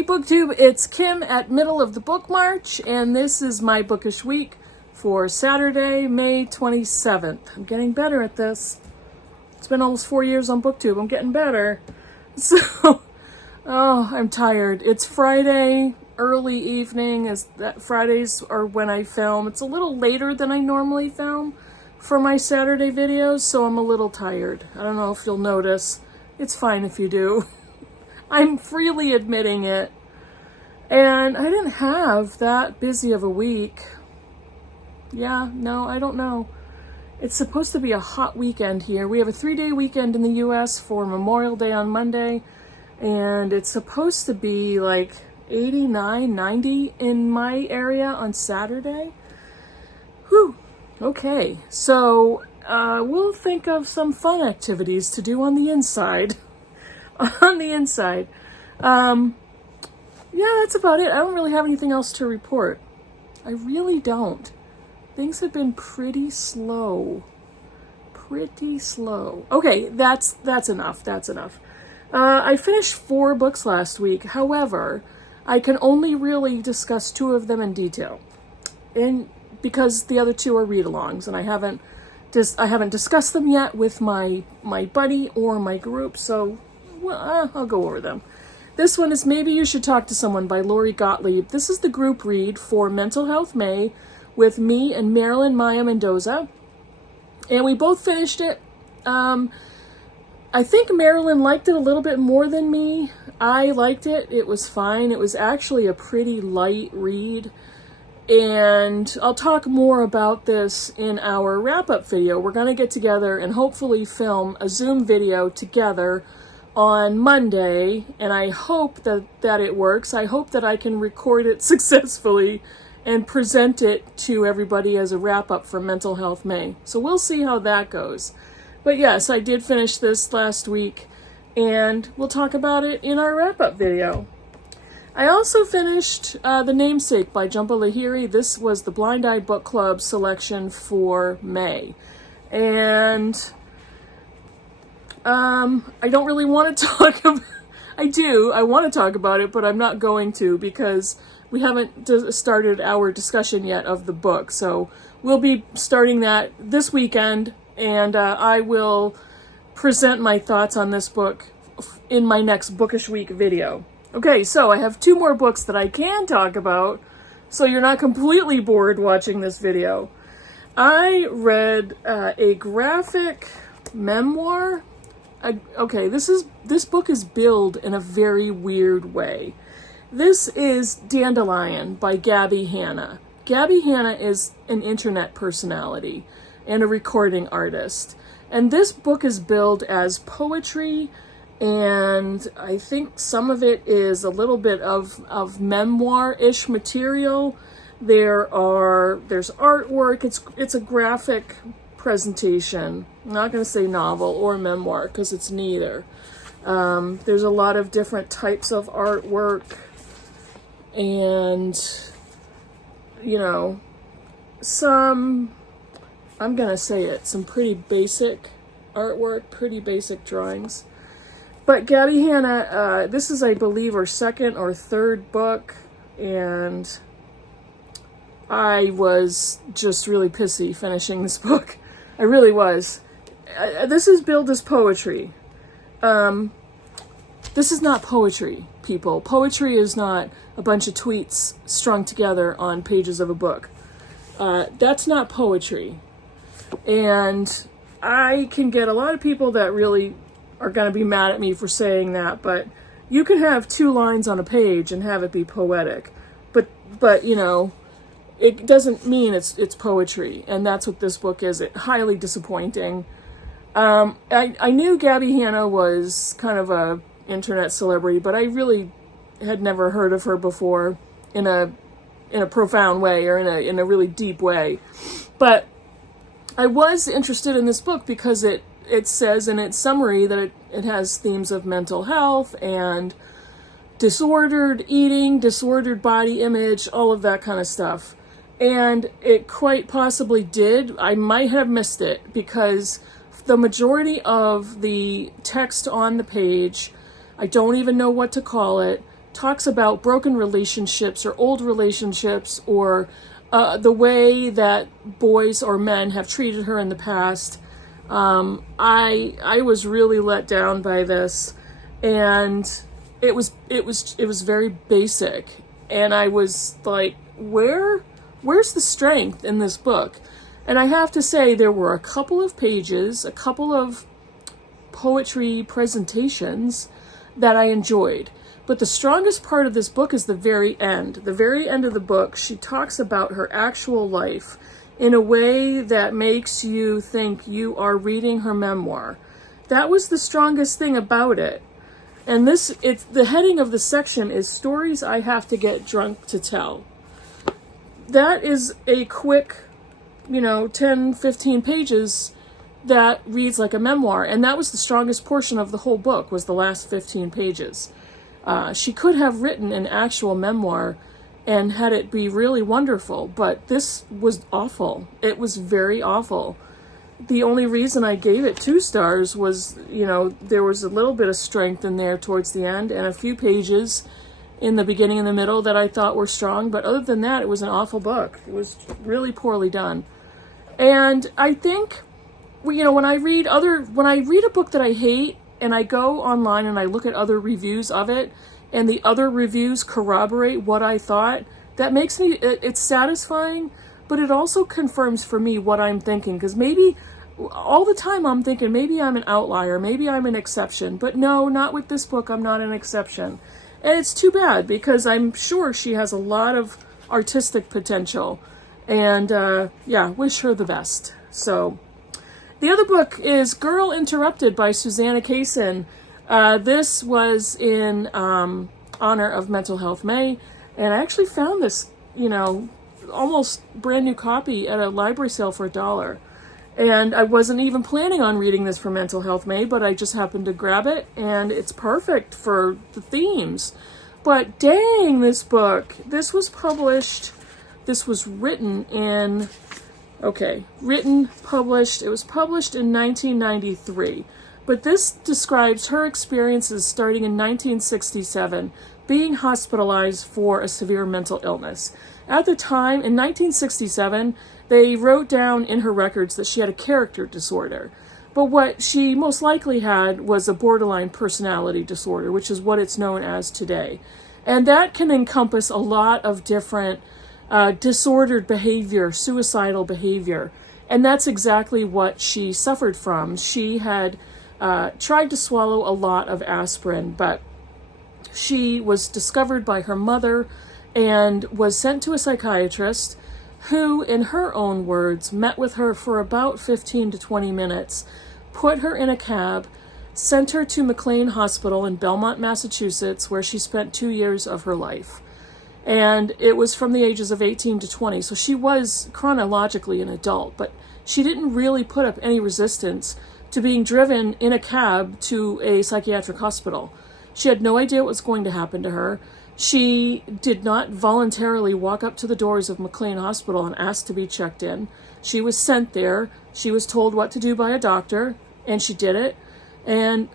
Hey BookTube, it's Kim at Middle of the Book March, and this is my bookish week for Saturday, May 27th. I'm getting better at this. It's been almost 4 years on BookTube. I'm getting better. So, I'm tired. It's Friday, early evening, as that Fridays are when I film. It's a little later than I normally film for my Saturday videos, so I'm a little tired. I don't know if you'll notice. It's fine if you do. I'm freely admitting it. And I didn't have that busy of a week. Yeah, no, I don't know. It's supposed to be a hot weekend here. We have a 3-day weekend in the US for Memorial Day on Monday. And it's supposed to be like 89, 90 in my area on Saturday. Whew. Okay, so we'll think of some fun activities to do on the inside. On the inside. Yeah, that's about it. I don't really have anything else to report. I really don't. Things have been pretty slow. Pretty slow. Okay, that's enough. That's enough. I finished 4 books last week. However, I can only really discuss 2 of them in detail. And because the other 2 are read-alongs, and I haven't discussed them yet with my buddy or my group, so well, I'll go over them. This one is Maybe You Should Talk to Someone by Lori Gottlieb. This is the group read for Mental Health May with me and Marilyn Maya Mendoza. And we both finished it. I think Marilyn liked it a little bit more than me. I liked it. It was fine. It was actually a pretty light read. And I'll talk more about this in our wrap-up video. We're going to get together and hopefully film a Zoom video together on Monday, and I hope that it works. I hope that I can record it successfully and present it to everybody as a wrap-up for Mental Health May. So we'll see how that goes. But yes, I did finish this last week, and we'll talk about it in our wrap-up video. I also finished The Namesake by Jhumpa Lahiri. This was the Blind Eye Book Club selection for May. And I don't really want to talk about I want to talk about it, but I'm not going to because we haven't started our discussion yet of the book. So we'll be starting that this weekend, and I will present my thoughts on this book in my next Bookish Week video. Okay, so I have 2 more books that I can talk about, so you're not completely bored watching this video. I read a graphic memoir. Okay, this book is billed in a very weird way. This is Dandelion by Gabby Hanna. Gabby Hanna is an internet personality and a recording artist. And this book is billed as poetry, and I think some of it is a little bit of memoir-ish material. There's artwork. It's a graphic presentation. I'm not going to say novel or memoir because it's neither. There's a lot of different types of artwork, and some, I'm going to say it, some pretty basic artwork, pretty basic drawings. But Gabby Hanna, this is, I believe, her 2nd or 3rd book, and I was just really pissy finishing this book. I really was. This is billed as poetry. This is not poetry, people. Poetry is not a bunch of tweets strung together on pages of a book. That's not poetry. And I can get a lot of people that really are going to be mad at me for saying that, but you can have 2 lines on a page and have it be poetic. But it doesn't mean it's poetry, and that's what this book is. It's highly disappointing. I knew Gabby Hanna was kind of a internet celebrity, but I really had never heard of her before in a profound way or in a really deep way. But I was interested in this book because it says in its summary that it has themes of mental health and disordered eating, disordered body image, all of that kind of stuff. And it quite possibly did. I might have missed it because the majority of the text on the page, I don't even know what to call it, talks about broken relationships or old relationships, or the way that boys or men have treated her in the past. I was really let down by this, and it was very basic, and I was like, where's the strength in this book? And I have to say, there were a couple of pages, a couple of poetry presentations that I enjoyed. But the strongest part of this book is the very end. The very end of the book, she talks about her actual life in a way that makes you think you are reading her memoir. That was the strongest thing about it. And the heading of the section is Stories I Have to Get Drunk to Tell. That is a quick, 10, 15 pages that reads like a memoir. And that was the strongest portion of the whole book, was the last 15 pages. She could have written an actual memoir and had it be really wonderful, but this was awful. It was very awful. The only reason I gave it 2 stars was, there was a little bit of strength in there towards the end, and a few pages in the beginning and the middle that I thought were strong, but other than that, it was an awful book. It was really poorly done. And I think, when I read a book that I hate, and I go online and I look at other reviews of it, and the other reviews corroborate what I thought, that makes me, it's satisfying, but it also confirms for me what I'm thinking, because maybe all the time I'm thinking, maybe I'm an outlier, maybe I'm an exception, but no, not with this book, I'm not an exception. And it's too bad, because I'm sure she has a lot of artistic potential, and wish her the best. So, the other book is Girl Interrupted by Susanna Kaysen. This was in honor of Mental Health May, and I actually found this, almost brand new copy at a library sale for $1. And I wasn't even planning on reading this for Mental Health May, but I just happened to grab it, and it's perfect for the themes. But dang, this book, it was published in 1993. But this describes her experiences starting in 1967, being hospitalized for a severe mental illness. At the time, in 1967, they wrote down in her records that she had a character disorder. But what she most likely had was a borderline personality disorder, which is what it's known as today. And that can encompass a lot of different disordered behavior, suicidal behavior. And that's exactly what she suffered from. She had tried to swallow a lot of aspirin, but she was discovered by her mother and was sent to a psychiatrist who, in her own words, met with her for about 15 to 20 minutes, put her in a cab, sent her to McLean Hospital in Belmont, Massachusetts, where she spent 2 years of her life. And it was from the ages of 18 to 20, so she was chronologically an adult, but she didn't really put up any resistance to being driven in a cab to a psychiatric hospital. She had no idea what was going to happen to her. She did not voluntarily walk up to the doors of McLean Hospital and ask to be checked in. She was sent there. She was told what to do by a doctor, and she did it, and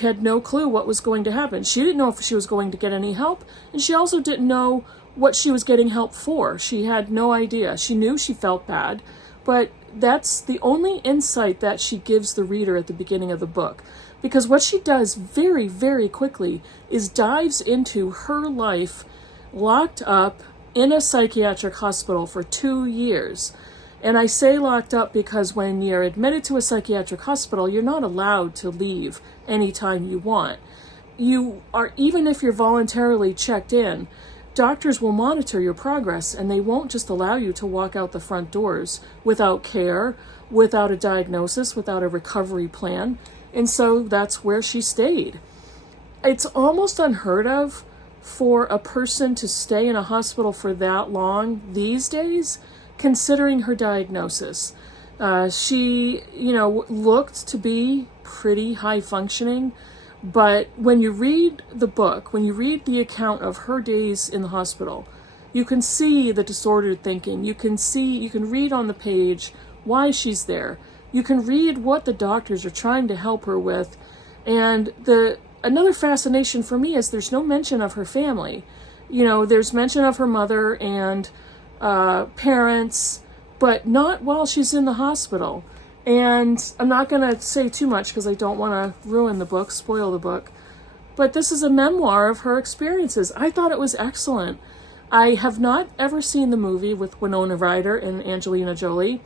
had no clue what was going to happen. She didn't know if she was going to get any help, and she also didn't know what she was getting help for. She had no idea. She knew she felt bad, but that's the only insight that she gives the reader at the beginning of the book. Because what she does very, very quickly is dives into her life locked up in a psychiatric hospital for 2 years. And I say locked up because when you're admitted to a psychiatric hospital, you're not allowed to leave anytime you want. You are, even if you're voluntarily checked in, doctors will monitor your progress, and they won't just allow you to walk out the front doors without care, without a diagnosis, without a recovery plan. And so that's where she stayed. It's almost unheard of for a person to stay in a hospital for that long these days, considering her diagnosis. She, looked to be pretty high functioning, but when you read the book, when you read the account of her days in the hospital, you can see the disordered thinking. You can read on the page why she's there. You can read what the doctors are trying to help her with, and the another fascination for me is there's no mention of her family. You know, there's mention of her mother and parents, but not while she's in the hospital. And I'm not going to say too much because I don't want to ruin the book, spoil the book. But this is a memoir of her experiences. I thought it was excellent. I have not ever seen the movie with Winona Ryder and Angelina Jolie.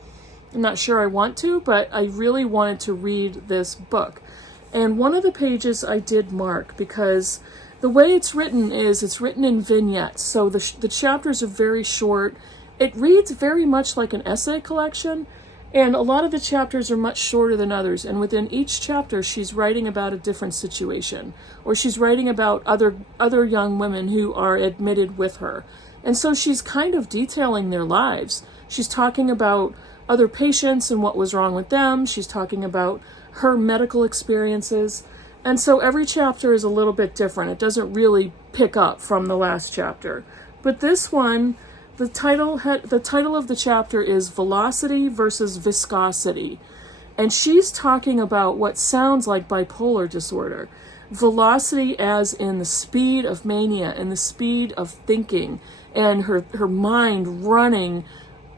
I'm not sure I want to, but I really wanted to read this book. And one of the pages I did mark because the way it's written is it's written in vignettes. So the chapters are very short. It reads very much like an essay collection. And a lot of the chapters are much shorter than others. And within each chapter, she's writing about a different situation. Or she's writing about other young women who are admitted with her. And so she's kind of detailing their lives. She's talking about other patients and what was wrong with them. She's talking about her medical experiences. And so every chapter is a little bit different. It doesn't really pick up from the last chapter. But this one, the title of the chapter is Velocity versus Viscosity. And she's talking about what sounds like bipolar disorder. Velocity as in the speed of mania and the speed of thinking and her mind running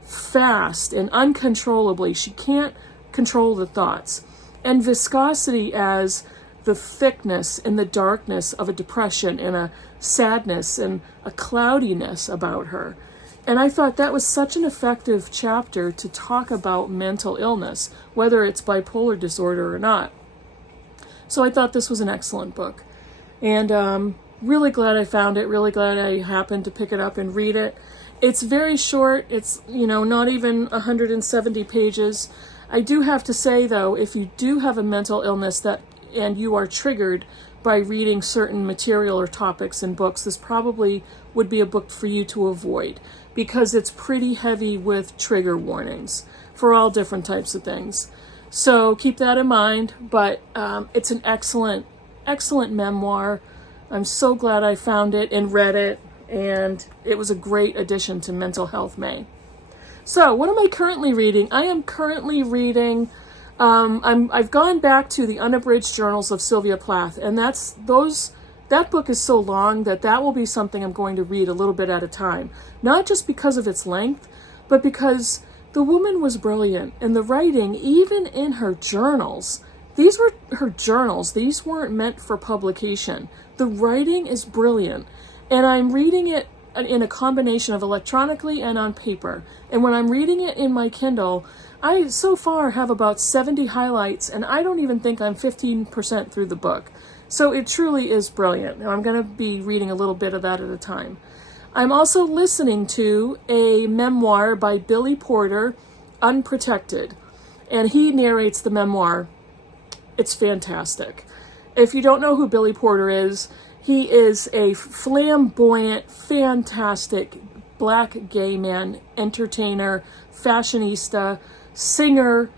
fast and uncontrollably. She can't control the thoughts. And viscosity as the thickness and the darkness of a depression and a sadness and a cloudiness about her. And I thought that was such an effective chapter to talk about mental illness, whether it's bipolar disorder or not. So I thought this was an excellent book. And really glad I found it, really glad I happened to pick it up and read it. It's very short. It's, not even 170 pages. I do have to say, though, if you do have a mental illness and you are triggered by reading certain material or topics in books, this probably would be a book for you to avoid because it's pretty heavy with trigger warnings for all different types of things. So keep that in mind, but it's an excellent, excellent memoir. I'm so glad I found it and read it, and it was a great addition to Mental Health May. So what am I currently reading? I am currently reading, I've gone back to the Unabridged Journals of Sylvia Plath, and that book is so long that will be something I'm going to read a little bit at a time. Not just because of its length, but because the woman was brilliant, and the writing, even in her journals, these were her journals. These weren't meant for publication. The writing is brilliant, and I'm reading it in a combination of electronically and on paper. And when I'm reading it in my Kindle, I so far have about 70 highlights, and I don't even think I'm 15% through the book. So it truly is brilliant. Now I'm going to be reading a little bit of that at a time. I'm also listening to a memoir by Billy Porter, Unprotected, and he narrates the memoir. It's fantastic. If you don't know who Billy Porter is, he is a flamboyant, fantastic black gay man, entertainer, fashionista, singer,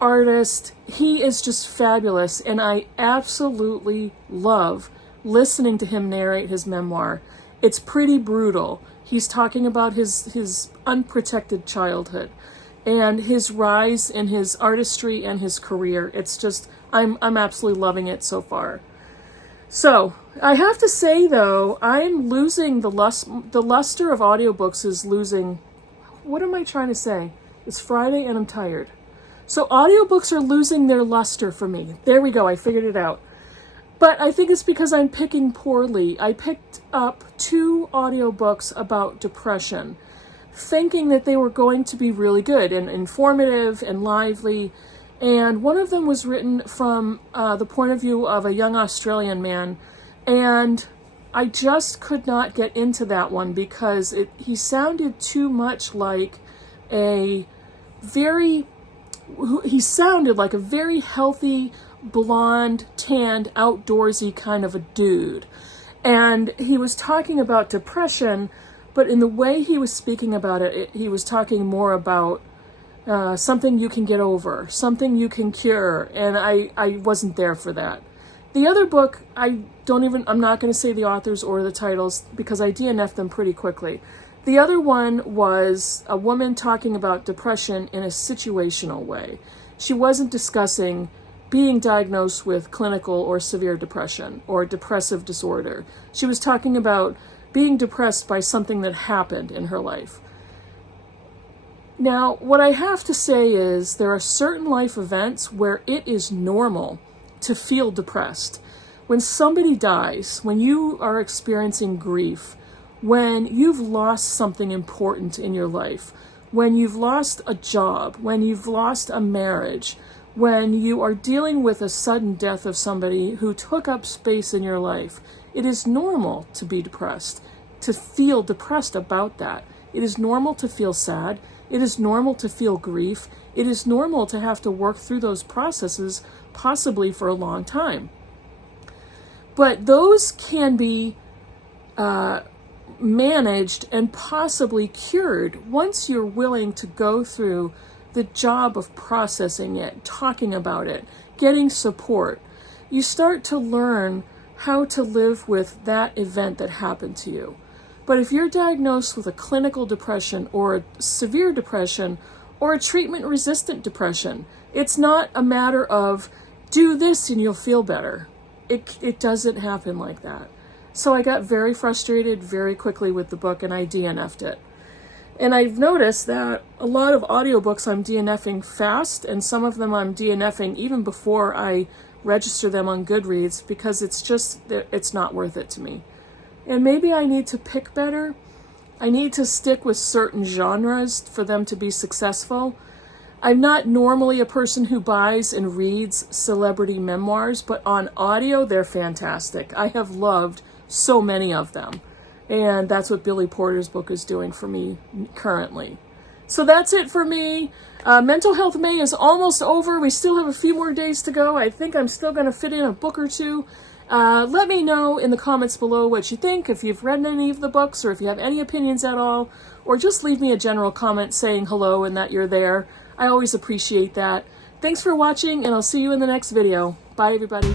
artist. He is just fabulous, and I absolutely love listening to him narrate his memoir. It's pretty brutal. He's talking about his unprotected childhood and his rise in his artistry and his career. It's just, I'm absolutely loving it so far. So I have to say, though, I'm losing the luster of audiobooks is losing. What am I trying to say? It's Friday and I'm tired. So audiobooks are losing their luster for me. There we go. I figured it out. But I think it's because I'm picking poorly. I picked up 2 audiobooks about depression, thinking that they were going to be really good and informative and lively. And one of them was written from the point of view of a young Australian man. And I just could not get into that one because he sounded too much like he sounded like a very healthy, blonde, tanned, outdoorsy kind of a dude. And he was talking about depression, but in the way he was speaking about it, he was talking more about something you can get over, something you can cure, and I wasn't there for that. The other book, I'm not going to say the authors or the titles because I DNF'd them pretty quickly. The other one was a woman talking about depression in a situational way. She wasn't discussing being diagnosed with clinical or severe depression or depressive disorder. She was talking about being depressed by something that happened in her life. Now, what I have to say is there are certain life events where it is normal to feel depressed. When somebody dies, when you are experiencing grief, when you've lost something important in your life, when you've lost a job, when you've lost a marriage, when you are dealing with a sudden death of somebody who took up space in your life, it is normal to be depressed, to feel depressed about that. It is normal to feel sad. It is normal to feel grief. It is normal to have to work through those processes, possibly for a long time. But those can be managed and possibly cured once you're willing to go through the job of processing it, talking about it, getting support. You start to learn how to live with that event that happened to you. But if you're diagnosed with a clinical depression or a severe depression or a treatment-resistant depression, it's not a matter of do this and you'll feel better. It doesn't happen like that. So I got very frustrated very quickly with the book and I DNF'd it. And I've noticed that a lot of audiobooks I'm DNFing fast, and some of them I'm DNFing even before I register them on Goodreads because it's not worth it to me. And maybe I need to pick better. I need to stick with certain genres for them to be successful. I'm not normally a person who buys and reads celebrity memoirs, but on audio, they're fantastic. I have loved so many of them. And that's what Billy Porter's book is doing for me currently. So that's it for me. Mental Health May is almost over. We still have a few more days to go. I think I'm still going to fit in a book or two. Let me know in the comments below what you think, if you've read any of the books, or if you have any opinions at all, or just leave me a general comment saying hello and that you're there. I always appreciate that. Thanks for watching, and I'll see you in the next video. Bye, everybody.